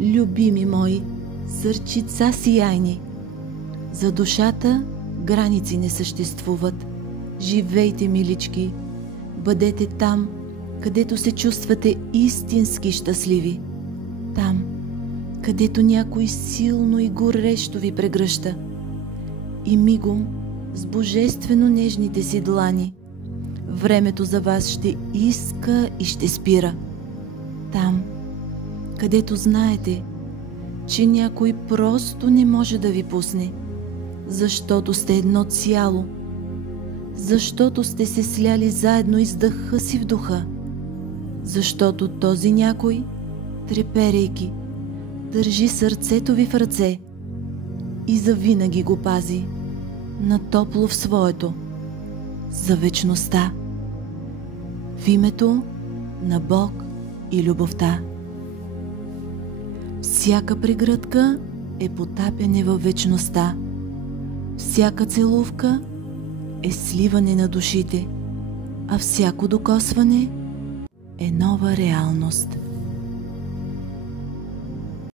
любими мои, сърчица сияйни. За душата граници не съществуват. Живейте, милички, бъдете там, където се чувствате истински щастливи. Там, където някой силно и горещо ви прегръща. И мигом, с божествено нежните си длани, времето за вас ще иска и ще спира. Там, където знаете, че някой просто не може да ви пусне, защото сте едно цяло, защото сте се сляли заедно из дъха си в духа, защото този някой, треперейки, държи сърцето ви в ръце и завинаги го пази на топло в своето, за вечността, в името на Бог и любовта. Всяка прегръдка е потапяне във вечността, всяка целувка е сливане на душите, а всяко докосване е нова реалност.